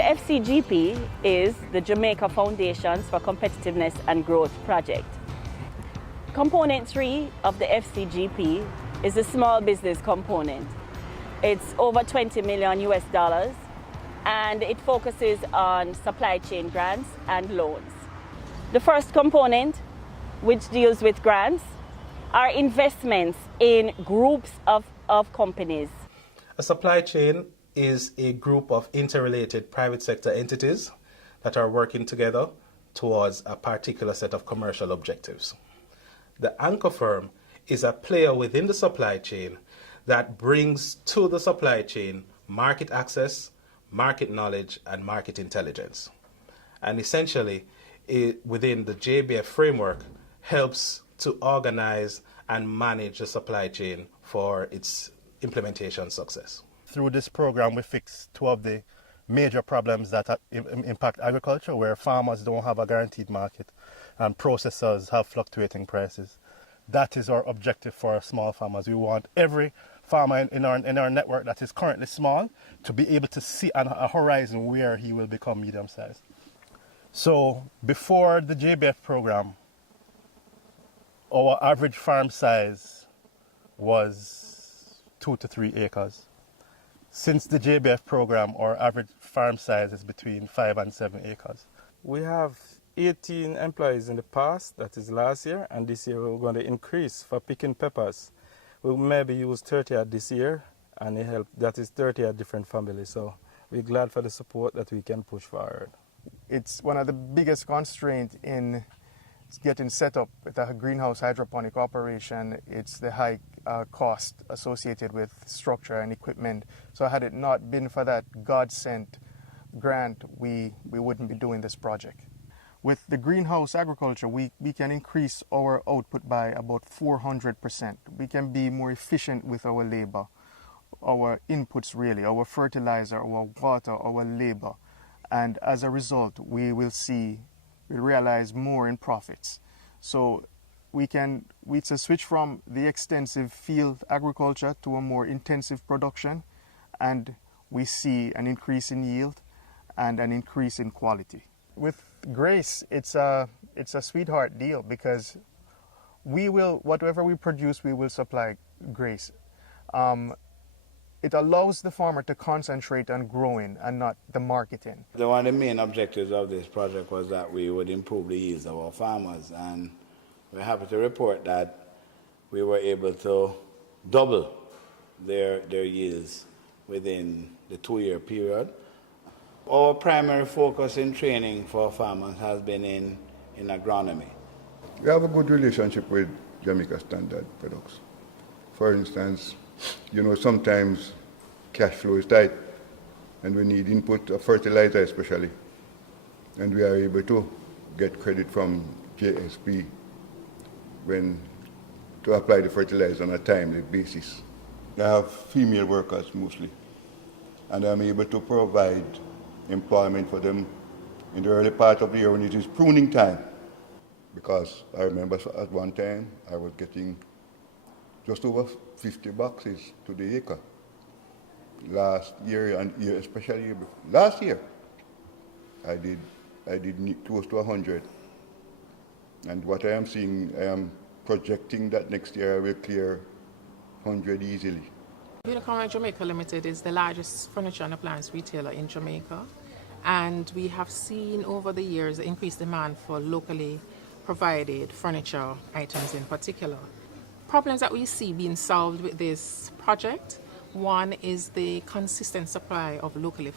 The FCGP is the Jamaica Foundations for Competitiveness and Growth project. Component 3 of the FCGP is the small business component. It's over $20 million US, and it focuses on supply chain grants and loans. The first component, which deals with grants, are investments in groups of companies. A supply chain is a group of interrelated private sector entities that are working together towards a particular set of commercial objectives. The anchor firm is a player within the supply chain that brings to the supply chain market access, market knowledge, and market intelligence. And essentially, within the JBF framework, helps to organize and manage the supply chain for its implementation success. Through this program, we fixed two of the major problems that impact agriculture, where farmers don't have a guaranteed market and processors have fluctuating prices. That is our objective for small farmers. We want every farmer in our network that is currently small to be able to see on a horizon where he will become medium-sized. So before the JBF program, our average farm size was 2 to 3 acres. Since the JBF program, our average farm size is between 5 and 7 acres. We have 18 employees in the past, that is last year, and this year we're going to increase for picking peppers. We'll maybe use 30 at this year, and that is 30 at different families. So we're glad for the support that we can push forward. It's one of the biggest constraints in getting set up with a greenhouse hydroponic operation. It's the high cost associated with structure and equipment. So had it not been for that God-sent grant, we wouldn't be doing this project. With the greenhouse agriculture, we can increase our output by about 400%. We can be more efficient with our labor, our inputs really, our fertilizer, our water, our labor. And as a result, we realize more in profits. So it's a switch from the extensive field agriculture to a more intensive production, and we see an increase in yield and an increase in quality. With Grace, it's a sweetheart deal because whatever we produce, we will supply Grace. It allows the farmer to concentrate on growing and not the marketing. One of the main objectives of this project was that we would improve the yields of our farmers, and we're happy to report that we were able to double their yields within the 2-year period. Our primary focus in training for farmers has been in agronomy. We have a good relationship with Jamaica Standard Products. For instance, sometimes cash flow is tight and we need input of fertilizer especially. And we are able to get credit from JSP to apply the fertilizer on a timely basis. I have female workers mostly, and I'm able to provide employment for them in the early part of the year when it is pruning time. Because I remember at one time I was getting just over 50 boxes to the acre. Last year, and especially last year, I did close to 100. And what I am seeing, I am projecting that next year I will clear 100 easily. Unicorn Jamaica Limited is the largest furniture and appliance retailer in Jamaica, and we have seen over the years increased demand for locally provided furniture items in particular. Problems that we see being solved with this project: one is the consistent supply of locally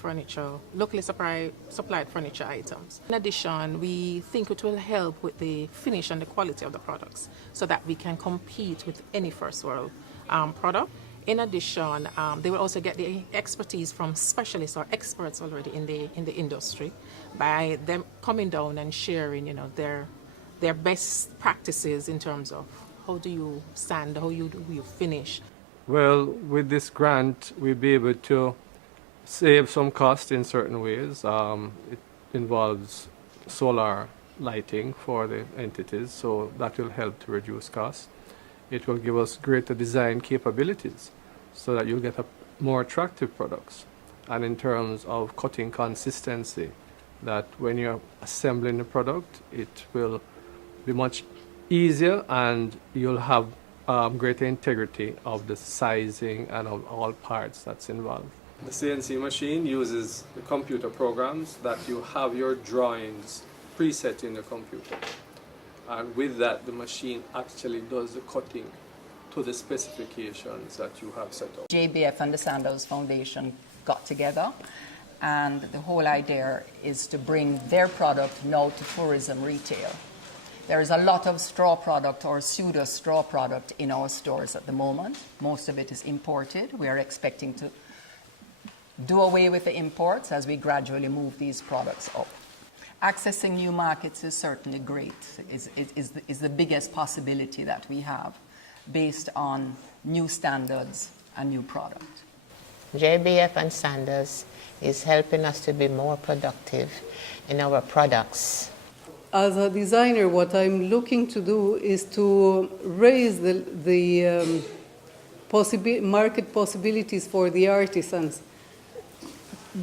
supplied furniture items. In addition, we think it will help with the finish and the quality of the products so that we can compete with any first world product. In addition, they will also get the expertise from specialists or experts already in the industry by them coming down and sharing, their best practices in terms of how do you sand, how do you finish. Well, with this grant, we'll be able to save some cost in certain ways. It involves solar lighting for the entities, so that will help to reduce costs. It will give us greater design capabilities so that you'll get more attractive products. and in terms of cutting consistency, that when you're assembling the product, it will be much easier and you'll have greater integrity of the sizing and of all parts that's involved. The CNC machine uses the computer programs that you have your drawings preset in the computer. And with that, the machine actually does the cutting to the specifications that you have set up. JBF and the Sandals Foundation got together, and the whole idea is to bring their product now to tourism retail. There is a lot of straw product or pseudo straw product in our stores at the moment. Most of it is imported. We are expecting to do away with the imports as we gradually move these products up. Accessing new markets is certainly great, is the biggest possibility that we have based on new standards and new product. JBF and Sanders is helping us to be more productive in our products. As a designer, what I'm looking to do is to raise the market possibilities for the artisans,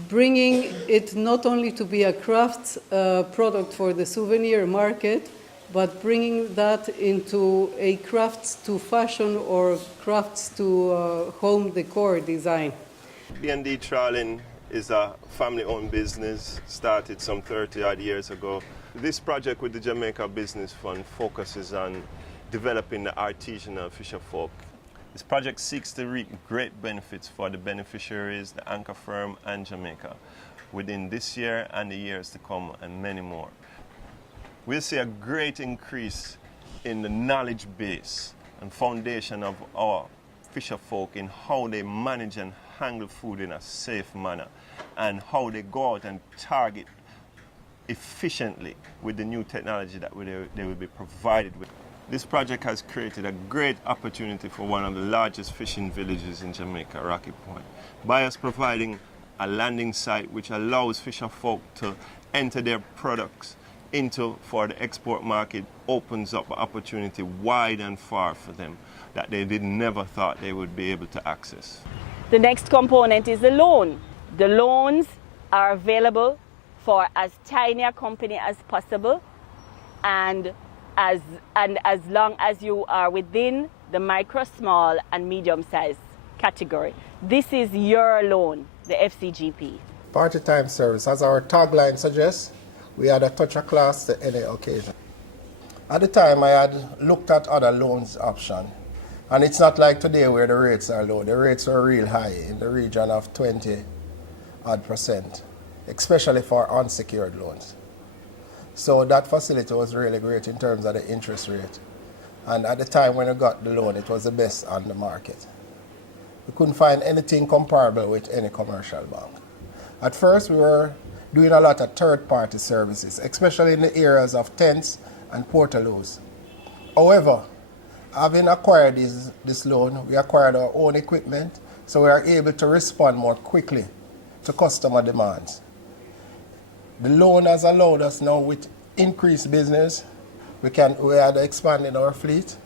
bringing it not only to be a crafts product for the souvenir market, but bringing that into a crafts to fashion or crafts to home decor design. B&D Trawling is a family-owned business, started some 30-odd years ago. This project with the Jamaica Business Fund focuses on developing the artisanal fisher folk. This project seeks to reap great benefits for the beneficiaries, the anchor firm, and Jamaica within this year and the years to come, and many more. We'll see a great increase in the knowledge base and foundation of our fisher folk in how they manage and handle food in a safe manner, and how they go out and target efficiently with the new technology that they will be provided with. This project has created a great opportunity for one of the largest fishing villages in Jamaica, Rocky Point, by us providing a landing site which allows fisher folk to enter their products for the export market, opens up an opportunity wide and far for them that they never thought they would be able to access. The next component is the loan. The loans are available for as tiny a company as possible, and as long as you are within the micro, small, and medium-sized category. This is your loan, the FCGP. Party time service, as our tagline suggests, we had a touch of class to any occasion. At the time, I had looked at other loans option, and it's not like today where the rates are low. The rates are real high, in the region of 20% odd, especially for unsecured loans. So that facility was really great in terms of the interest rate. And at the time when I got the loan, it was the best on the market. We couldn't find anything comparable with any commercial bank. At first, we were doing a lot of third-party services, especially in the areas of tents and portaloos. However, having acquired this loan, we acquired our own equipment, so we are able to respond more quickly to customer demands. The loan has allowed us now, with increased business, we had expanded our fleet.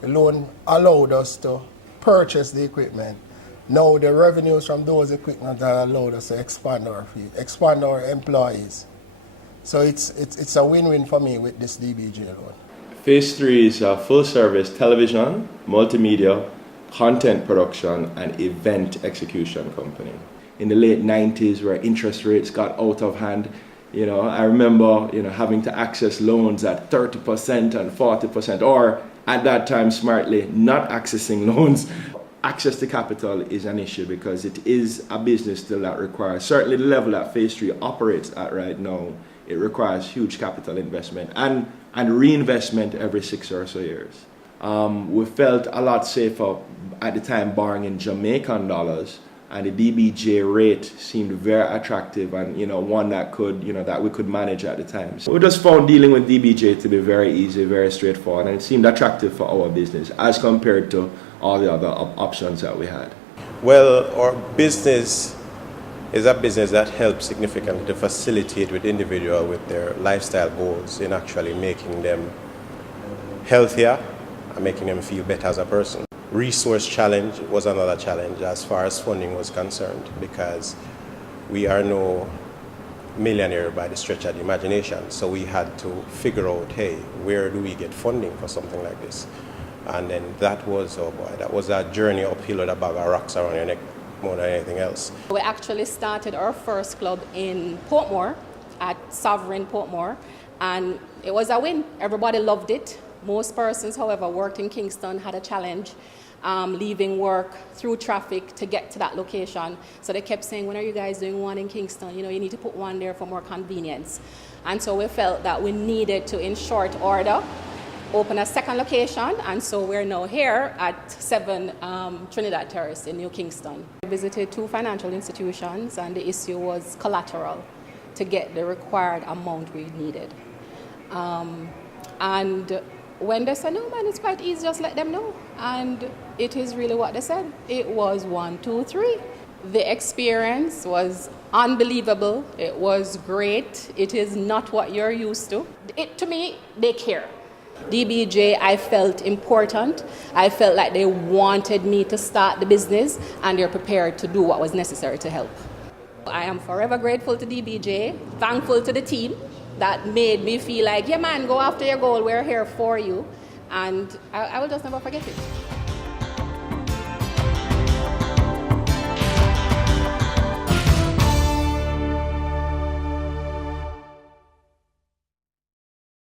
The loan allowed us to purchase the equipment. Now the revenues from those equipment have allowed us to expand our fleet, expand our employees. So it's a win-win for me with this DBJ loan. Phase 3 is a full-service television, multimedia, content production, and event execution company. In the late 90s, where interest rates got out of hand, I remember, having to access loans at 30% and 40%, or at that time, smartly, not accessing loans. Access to capital is an issue because it is a business still that requires, certainly the level that Phase 3 operates at right now, it requires huge capital investment and reinvestment every 6 or so years. We felt a lot safer at the time borrowing in Jamaican dollars, and the DBJ rate seemed very attractive and one that that we could manage at the time. So we just found dealing with DBJ to be very easy, very straightforward, and it seemed attractive for our business as compared to all the other options that we had. Well, our business is a business that helps significantly to facilitate with individuals with their lifestyle goals in actually making them healthier and making them feel better as a person. resource challenge was another challenge as far as funding was concerned, because we are no millionaire by the stretch of the imagination. So we had to figure out, hey, where do we get funding for something like this? And then that was, oh boy, that was a journey uphill with a bag of rocks around your neck more than anything else. We actually started our first club in Portmore, at Sovereign Portmore, and it was a win. Everybody loved it. Most persons, however, worked in Kingston, had a challenge leaving work through traffic to get to that location. So they kept saying, when are you guys doing one in Kingston? You know, you need to put one there for more convenience. And so we felt that we needed to, in short order, open a second location, and so we're now here at 7 Trinidad Terrace in New Kingston. I visited 2 financial institutions, and the issue was collateral to get the required amount we needed. And when they said, no man, it's quite easy, just let them know. And it is really what they said. It was 1, 2, 3. The experience was unbelievable. It was great. It is not what you're used to. To me, they care. DBJ, I felt important. I felt like they wanted me to start the business, and they're prepared to do what was necessary to help. I am forever grateful to DBJ, thankful to the team that made me feel like, yeah man, go after your goal, we're here for you. And I will just never forget it.